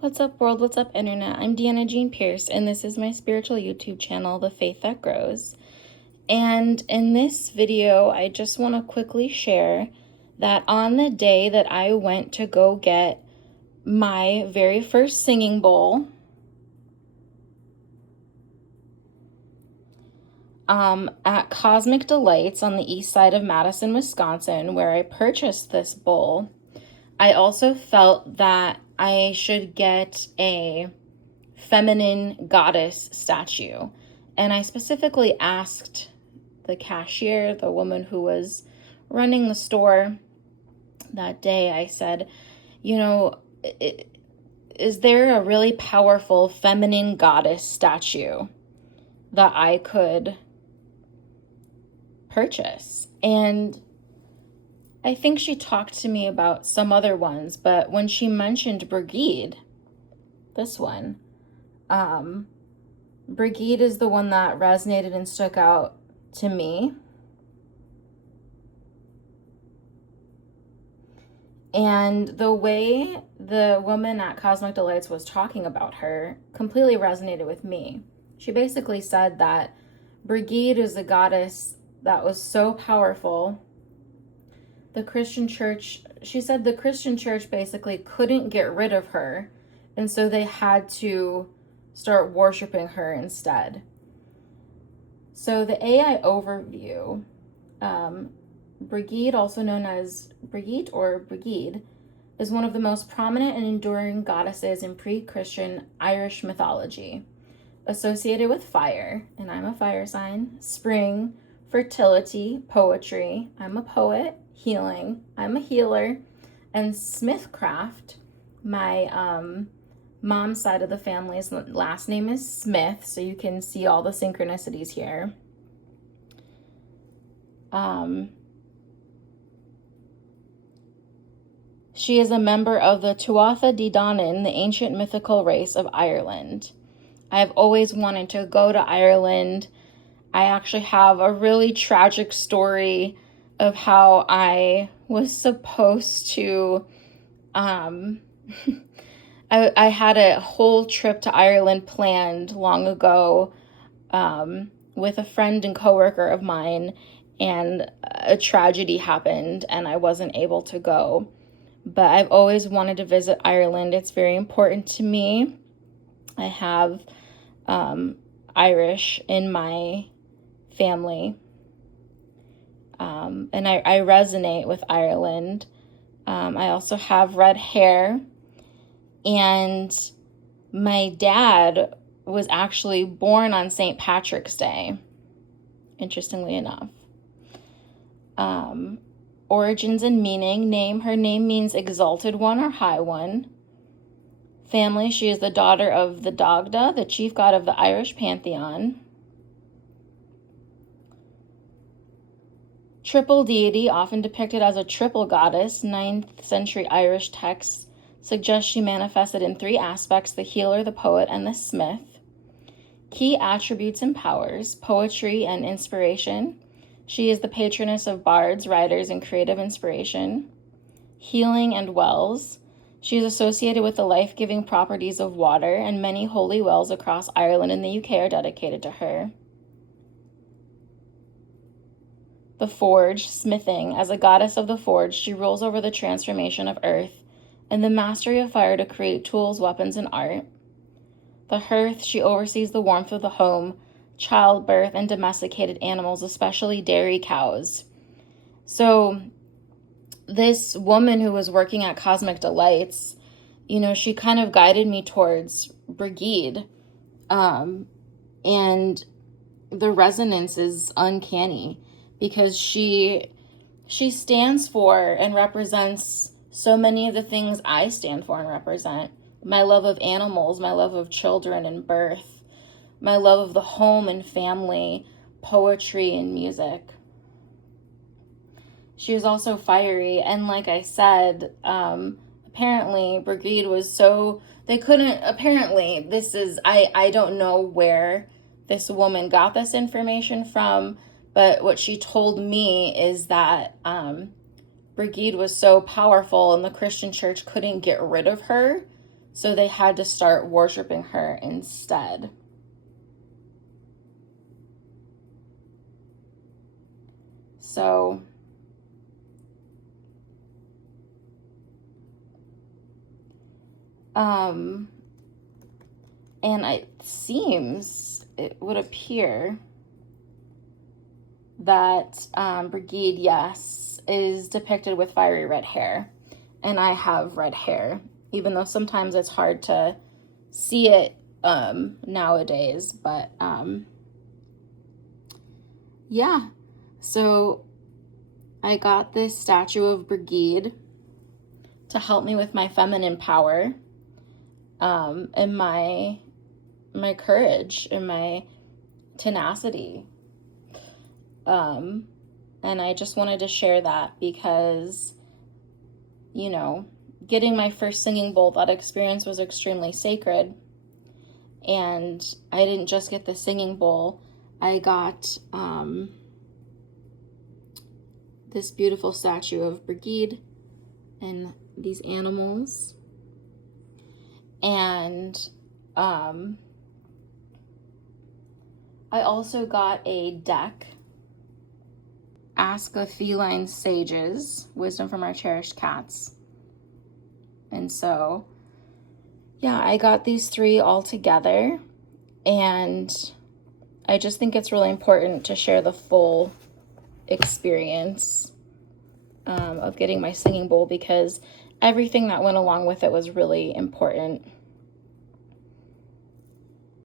What's up, world? What's up, internet? I'm Deanna Jean Pierce, and this is my spiritual YouTube channel, The Faith That Grows. And in this video, I just want to quickly share that on the day that I went to go get my very first singing bowl, at Cosmic Delights on the east side of Madison, Wisconsin, where I purchased this bowl, I also felt that I should get a feminine goddess statue. And I specifically asked the cashier, the woman who was running the store that day, I said, is there a really powerful feminine goddess statue that I could purchase? And I think she talked to me about some other ones, but when she mentioned Brigid, this one, Brigid is the one that resonated and stuck out to me. And the way the woman at Cosmic Delights was talking about her completely resonated with me. She basically said that Brigid is a goddess that was so powerful. The Christian church, she said the Christian church basically couldn't get rid of her, and so they had to start worshiping her instead. So the AI overview, Brigid, also known as Brigitte or Brigid, is one of the most prominent and enduring goddesses in pre-Christian Irish mythology, associated with fire, and I'm a fire sign, spring, fertility, poetry, I'm a poet, healing, I'm a healer, and smithcraft. My mom's side of the family's last name is Smith, so you can see all the synchronicities here. She is a member of the Tuatha De Danann, the ancient mythical race of Ireland. I've always wanted to go to Ireland. I actually have a really tragic story of how I was supposed to, I had a whole trip to Ireland planned long ago, with a friend and coworker of mine, and a tragedy happened and I wasn't able to go. But I've always wanted to visit Ireland. It's very important to me. I have Irish in my family, and I resonate with Ireland. I also have red hair, and my dad was actually born on St. Patrick's Day, interestingly enough. Origins and meaning. Name. Her name means exalted one or high one. Family. She is the daughter of the Dagda, the chief god of the Irish pantheon. Triple deity, often depicted as a triple goddess. 9th century Irish texts suggest she manifested in three aspects: the healer, the poet, and the smith. Key attributes and powers: poetry and inspiration. She is the patroness of bards, writers, and creative inspiration. Healing and wells. She is associated with the life-giving properties of water, and many holy wells across Ireland and the UK are dedicated to her. The forge, smithing. As a goddess of the forge, she rules over the transformation of earth and the mastery of fire to create tools, weapons, and art. The hearth, she oversees the warmth of the home, childbirth, and domesticated animals, especially dairy cows. So this woman who was working at Cosmic Delights, she kind of guided me towards Brigid, and the resonance is uncanny because she stands for and represents so many of the things I stand for and represent. My love of animals, my love of children and birth, my love of the home and family, poetry and music. She was also fiery, and like I said, apparently Brigid was so, they couldn't, apparently this is, I don't know where this woman got this information from, but what she told me is that Brigid was so powerful and the Christian church couldn't get rid of her, So they had to start worshiping her instead. So and it seems, it would appear that Brigid, yes, is depicted with fiery red hair. And I have red hair, even though sometimes it's hard to see it nowadays. But yeah, so I got this statue of Brigid to help me with my feminine power, and my courage and my tenacity. And I just wanted to share that because, you know, getting my first singing bowl, that experience was extremely sacred. And I didn't just get the singing bowl, I got this beautiful statue of Brigid and these animals. And I also got a deck, Ask a Feline Sages, Wisdom from Our Cherished Cats. And so, yeah, I got these 3 all together, and I just think it's really important to share the full experience of getting my singing bowl, because everything that went along with it was really important.